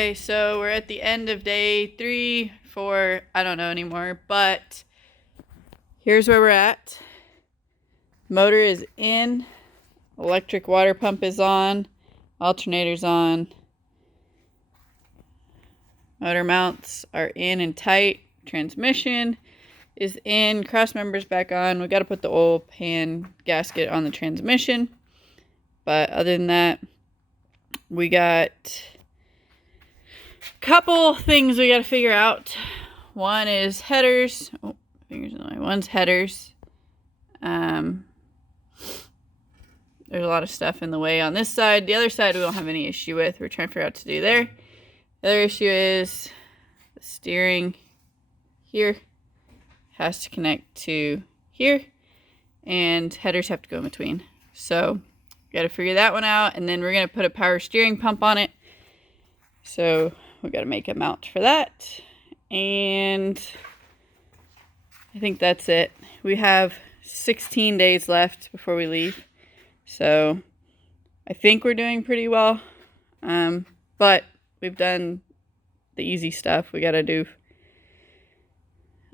Okay, so we're at the end of day 3, 4, I don't know anymore, but here's where we're at. Motor is in, electric water pump is on, alternator's on, motor mounts are in and tight, transmission is in, cross members back on. We got to put the oil pan gasket on the transmission, but other than that, we got a couple things we got to figure out. One is headers. Oh, fingers in the way. One's headers. There's a lot of stuff in the way on this side. The other side we don't have any issue with. We're trying to figure out what to do there. The other issue is the steering here has to connect to here, and headers have to go in between. So we got to figure that one out, and then we're going to put a power steering pump on it. So we got to make a mount for that, and I think that's it. We have 16 days left before we leave. So I think we're doing pretty well, but we've done the easy stuff. We got to do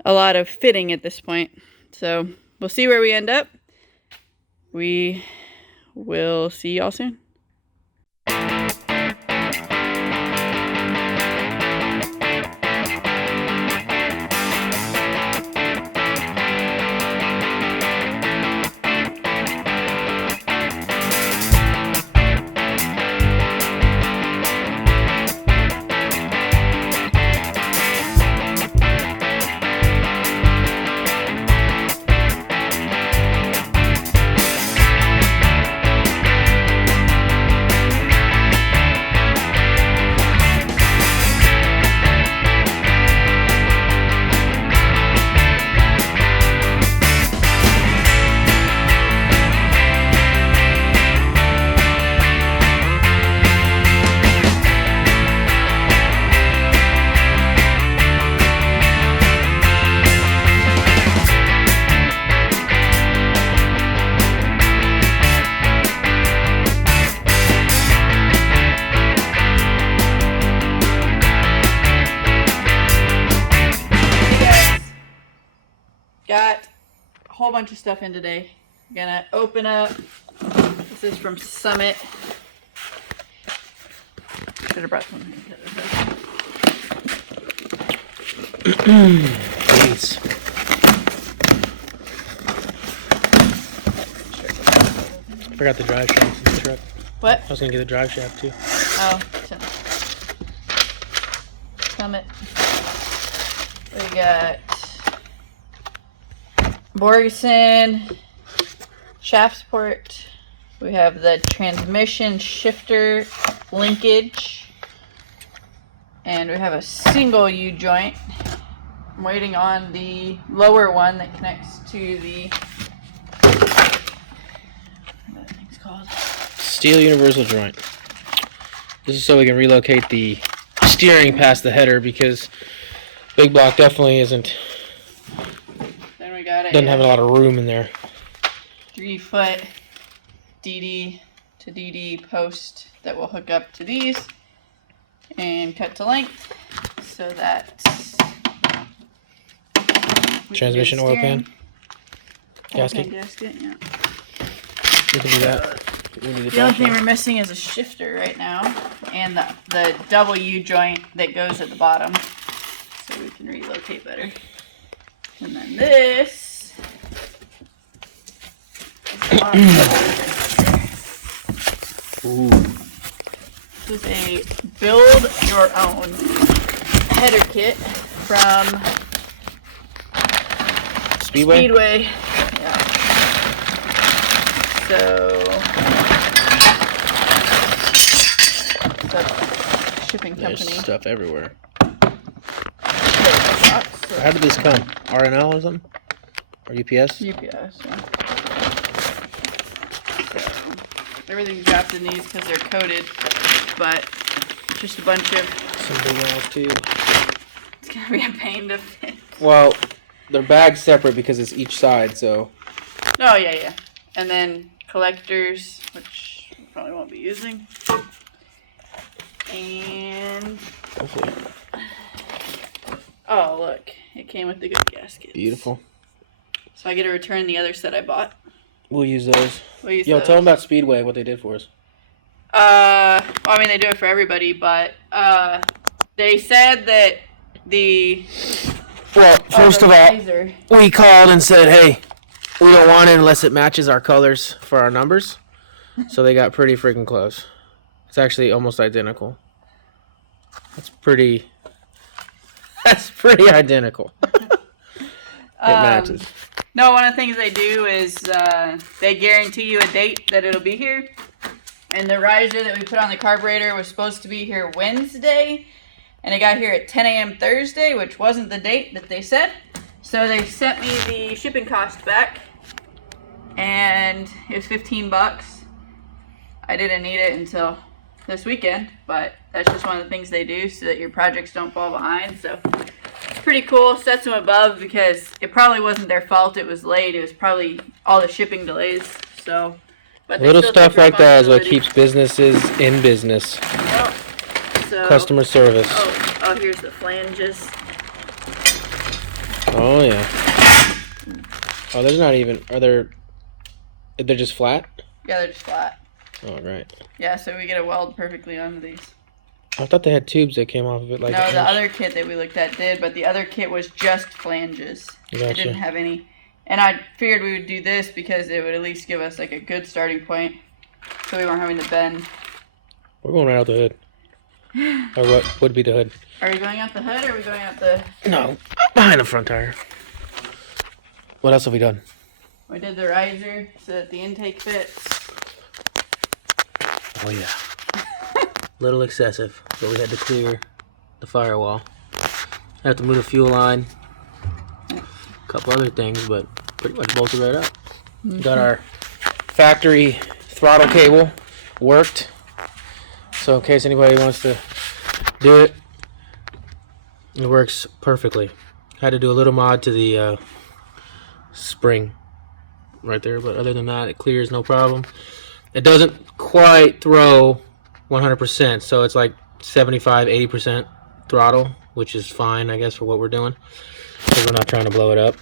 a lot of fitting at this point. So we'll see where we end up. We will see y'all soon. Got a whole bunch of stuff in today. I'm gonna open up. This is from Summit. Should have brought something. Please. Forgot the drive shaft in the truck. What? I was gonna get the drive shaft too. Oh, Summit. We got Borgeson shaft support. We have the transmission shifter linkage, and we have a single U-joint. I'm waiting on the lower one that connects to the, what that thing's called? Steel universal joint. This is so we can relocate the steering past the header, because big block definitely doesn't have a lot of room in there. 3-foot DD to DD post that will hook up to these and cut to length, so that transmission oil pan gasket. Yeah. We can do that. The only thing we're missing is a shifter right now, and the W joint that goes at the bottom, so we can relocate better. And then this Ooh. This is a build your own header kit from Speedway. Yeah. So shipping company. There's stuff everywhere. How did this come? RNL or something? Or UPS? UPS, yeah. So, everything's wrapped in these because they're coated, but just a bunch of... Some big ass too. It's going to be a pain to fit. Well, they're bagged separate because it's each side, so... Oh, yeah. And then collectors, which we probably won't be using. And Hopefully. oh, look, it came with the good gaskets. Beautiful. So I get to return the other set I bought. We'll use those. We'll use Yo, those. tell them about Speedway, what they did for us. Well, I mean, they do it for everybody, but they said that the Well, first of all, riser- we called and said, hey, we don't want it unless it matches our colors for our numbers. So they got pretty freaking close. It's actually almost identical. That's pretty identical. It matches. No, one of the things they do is they guarantee you a date that it'll be here. And the riser that we put on the carburetor was supposed to be here Wednesday. And it got here at 10 a.m. Thursday, which wasn't the date that they said. So they sent me the shipping cost back. And it was $15. I didn't need it until this weekend. But that's just one of the things they do so that your projects don't fall behind. So it's pretty cool. Sets them above because it probably wasn't their fault it was late. It was probably all the shipping delays. So, but they Little still stuff take like that is what responsibility. keeps businesses in business. Yep. So, Customer service. Oh, here's the flanges. Oh, yeah. Oh, there's not even... They're just flat? Yeah, they're just flat. Oh, right. Yeah, so we get a weld perfectly onto these. I thought they had tubes that came off of it. Like No, the other kit that we looked at did, but the other kit was just flanges. It Gotcha. didn't have any. And I figured we would do this because it would at least give us like a good starting point, so we weren't having to bend. We're going right out the hood. Or what would be the hood? Are we going out the hood or are we going out the... No, behind the front tire. What else have we done? We did the riser so that the intake fits. Oh, yeah. Little excessive, so we had to clear the firewall. Had to move the fuel line. A couple other things, but pretty much bolted right up. Got our factory throttle cable worked. So in case anybody wants to do it, it works perfectly. Had to do a little mod to the spring right there, but other than that, it clears no problem. It doesn't quite throw 100%, so it's like 75-80% throttle, which is fine, I guess, for what we're doing, because we're not trying to blow it up.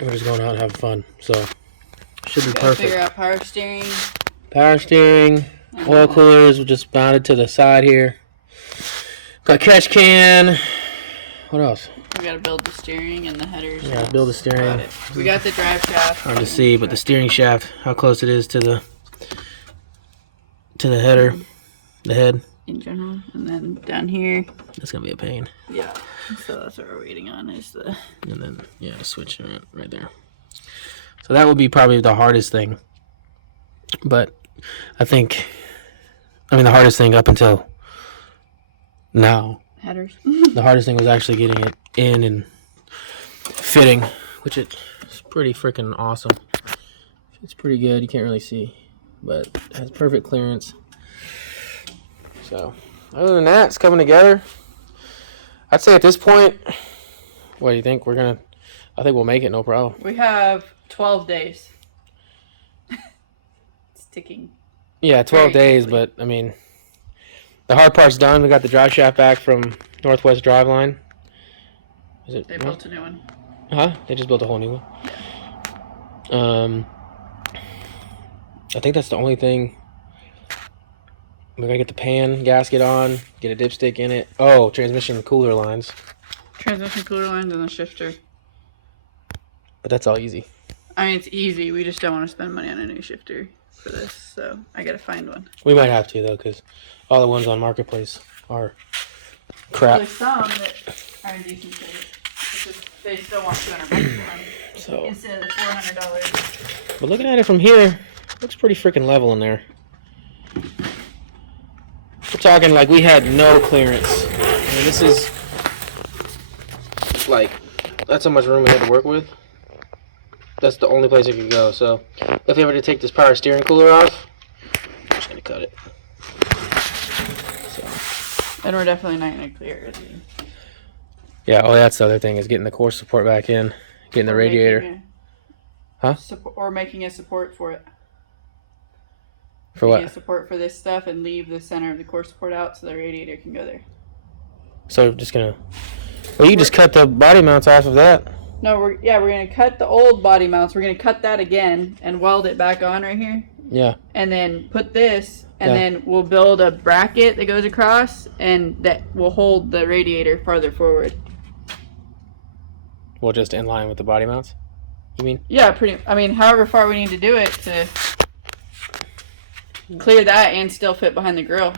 We're just going out and having fun, so should be Gotta figure perfect. out power steering. Power steering, oil coolers, we just mounted to the side here. Got catch can. What else? We gotta build the steering and the headers. Yeah, build the steering. Got it. We got the drive shaft. Hard to see, but the steering shaft, how close it is to the header, the head. In general, and then down here. That's gonna be a pain. Yeah. So that's what we're waiting on is the... And then, yeah, the switch right there. So that would be probably the hardest thing. But I think, the hardest thing up until now, headers. the hardest thing was actually getting it in and fitting, which it's pretty freaking awesome. It's pretty good. You can't really see, but it has perfect clearance. So, other than that, it's coming together. I'd say at this point, what do you think? I think we'll make it, no problem. We have 12 days. It's ticking. Yeah, 12 Very days, quickly. but, the hard part's done. We got the drive shaft back from Northwest Driveline. Is it? They built a new one. Huh? They just built a whole new one. I think that's the only thing. We're gonna get the pan gasket on, get a dipstick in it. Oh, transmission cooler lines. Transmission cooler lines and the shifter. But that's all easy. I mean, it's easy. We just don't want to spend money on a new shifter for this, so I gotta find one. We might have to, though, because all the ones on Marketplace are crap. There's some that are in decent shape. It's just they still want $200 for them So, instead of the $400. but looking at it from here, looks pretty freaking level in there. We're talking like we had no clearance. This is like, that's how much room we had to work with. That's the only place it could go. So if we ever to take this power steering cooler off, I'm just gonna cut it. So And we're definitely not gonna clear it. yeah, oh, that's the other thing is getting the core support back in, getting the radiator. Huh? Or making a support for it. For We what? need a support for this stuff and leave the center of the core support out so the radiator can go there. So just gonna. Well, you just cut the body mounts off of that. No, we're gonna cut the old body mounts. We're gonna cut that again and weld it back on right here. Yeah. And then put this, and then we'll build a bracket that goes across, and that will hold the radiator farther forward. Well, just in line with the body mounts. You mean? Yeah, I mean, however far we need to do it to clear that and still fit behind the grill.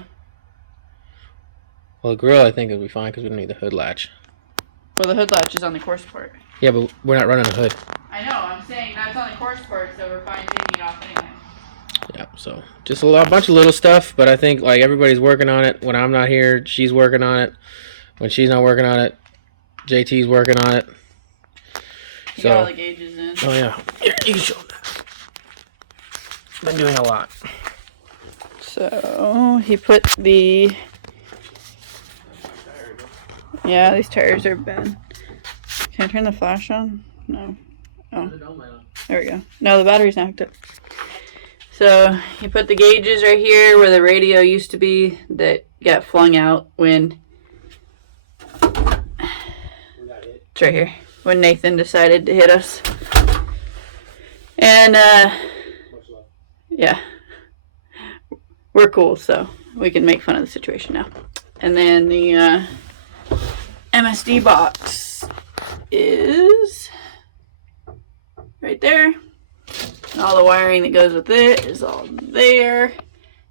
Well, the grill I think will be fine because we don't need the hood latch. Well, the hood latch is on the core support. Yeah, but we're not running a hood. I know. I'm saying that's on the core support, so we're fine taking it off anyway. Yeah, so just a bunch of little stuff, but I think like everybody's working on it. When I'm not here, she's working on it. When she's not working on it, JT's working on it. You got all the gauges in. Oh yeah, here, you can show them that. Been doing a lot. So he put the. Yeah, these tires are bad. Can I turn the flash on? No. Oh, there we go. No, the battery's not hooked up. So you put the gauges right here where the radio used to be that got flung out when. It's right here. When Nathan decided to hit us. And, yeah. We're cool, so we can make fun of the situation now. And then the MSD box is right there. And all the wiring that goes with it is all there.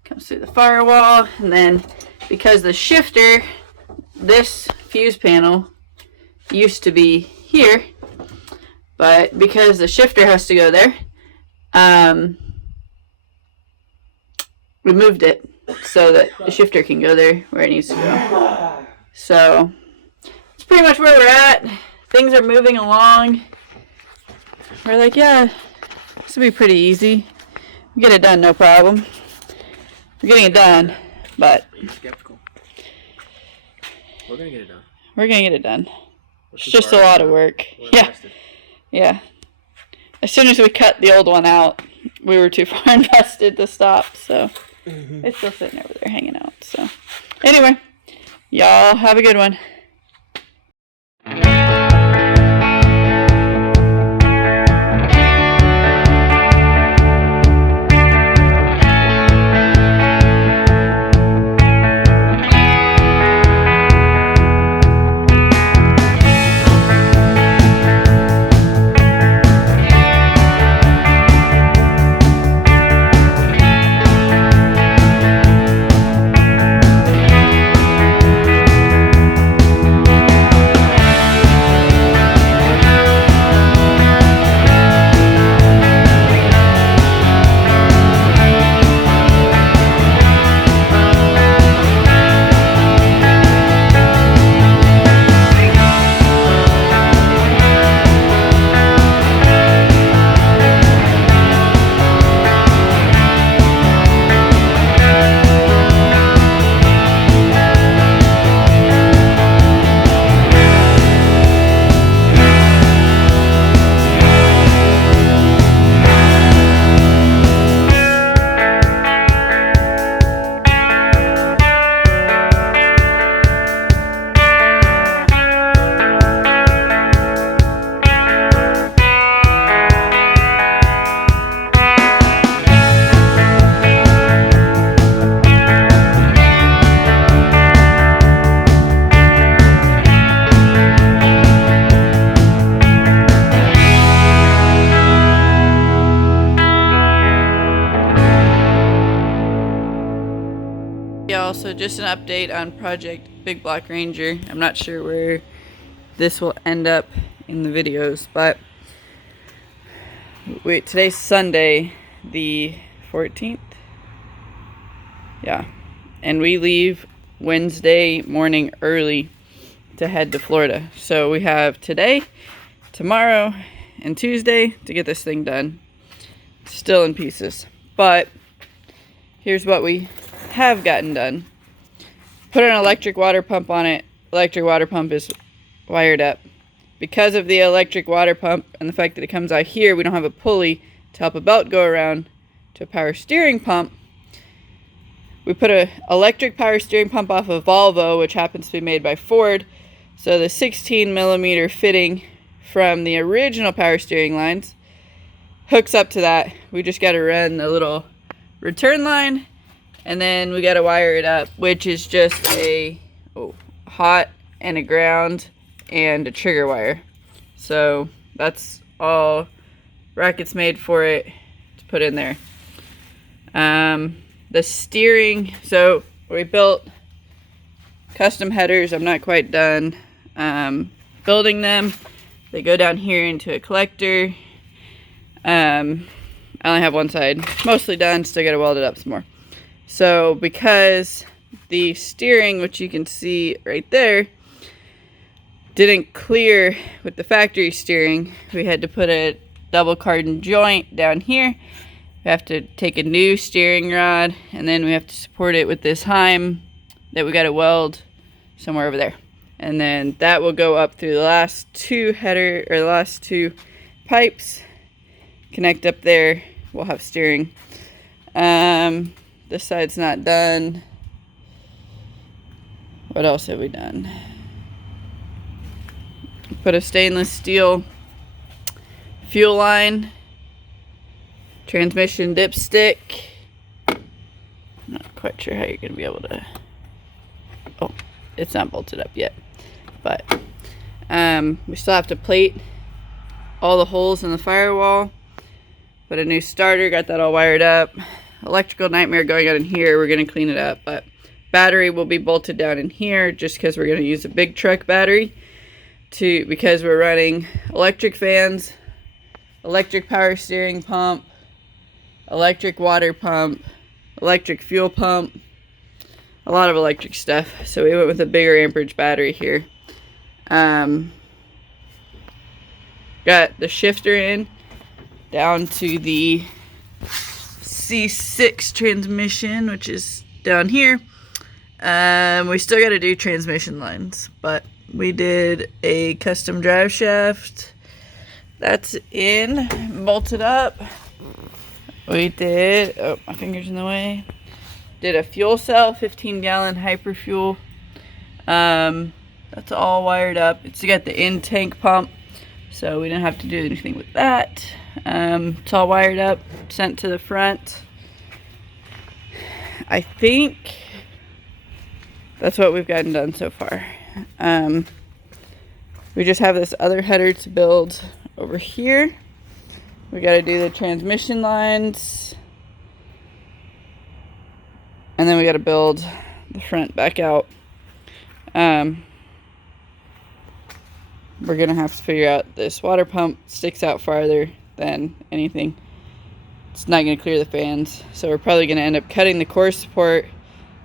Comes through the firewall. And then because the shifter, this fuse panel used to be here, but because the shifter has to go there, we moved it so that the shifter can go there where it needs to go. So it's pretty much where we're at. Things are moving along. We're like, yeah, this will be pretty easy. We get it done, no problem. We're getting it done, but Skeptical. We're gonna get it done. we're gonna get it done. It's just a lot of work. Yeah. Yeah. As soon as we cut the old one out, we were too far invested to stop, so it's still sitting over there hanging out. So anyway, y'all have a good one. So just an update on Project Big Block Ranger. I'm not sure where this will end up in the videos, but today's Sunday, the 14th. Yeah, and we leave Wednesday morning early to head to Florida. So we have today, tomorrow, and Tuesday to get this thing done. Still in pieces, but here's what we have gotten done. Put an electric water pump on it. Electric water pump is wired up. Because of the electric water pump and the fact that it comes out here, we don't have a pulley to help a belt go around to a power steering pump. we put a electric power steering pump off of Volvo, which happens to be made by Ford. So the 16mm fitting from the original power steering lines hooks up to that. We just got to run a little return line, and then we got to wire it up, which is just a hot and a ground and a trigger wire. So that's all brackets made for it to put in there. The steering, so we built custom headers. I'm not quite done building them. They go down here into a collector. I only have one side mostly done, still got to weld it up some more. So because the steering, which you can see right there, didn't clear with the factory steering, we had to put a double cardan joint down here. We have to take a new steering rod, and then we have to support it with this Heim that we got to weld somewhere over there. And then that will go up through the last two pipes, connect up there. We'll have steering. This side's not done. What else have we done? Put a stainless steel fuel line, transmission dipstick. I'm not quite sure how you're going to be able to... Oh, it's not bolted up yet. But we still have to plate all the holes in the firewall. Put a new starter, got that all wired up. Electrical nightmare going on in here. We're going to clean it up. But battery will be bolted down in here just because we're going to use a big truck battery because we're running electric fans, electric power steering pump, electric water pump, electric fuel pump, a lot of electric stuff. So we went with a bigger amperage battery here. Got the shifter in down to the C6 transmission, which is down here. We still got to do transmission lines, but we did a custom drive shaft. That's in, bolted up. We did, oh, my finger's in the way. Did a fuel cell, 15-gallon Hyperfuel. That's all wired up. It's got the in-tank pump, so we didn't have to do anything with that. It's all wired up, sent to the front. I think that's what we've gotten done so far. We just have this other header to build over here. We got to do the transmission lines, and then we got to build the front back out. We're gonna have to figure out this water pump sticks out farther than anything. It's not gonna clear the fans, so we're probably gonna end up cutting the core support,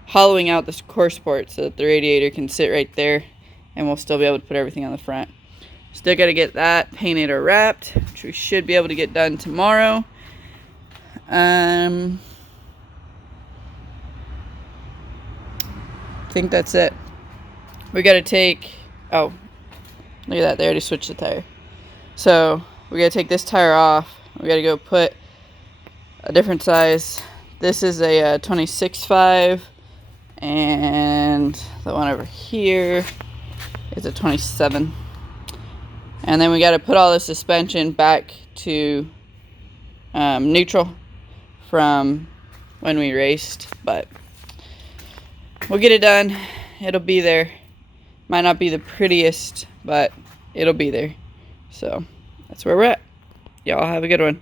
hollowing out this core support so that the radiator can sit right there, and we'll still be able to put everything on the front. Still got to get that painted or wrapped, which we should be able to get done tomorrow. I think that's it. We got to take, oh, look at that, they already switched the tire. So we got to take this tire off. We got to go put a different size. This is a 26.5, and the one over here is a 27. And then we got to put all the suspension back to neutral from when we raced, but we'll get it done. It'll be there. Might not be the prettiest, but it'll be there. So that's where we're at. Y'all have a good one.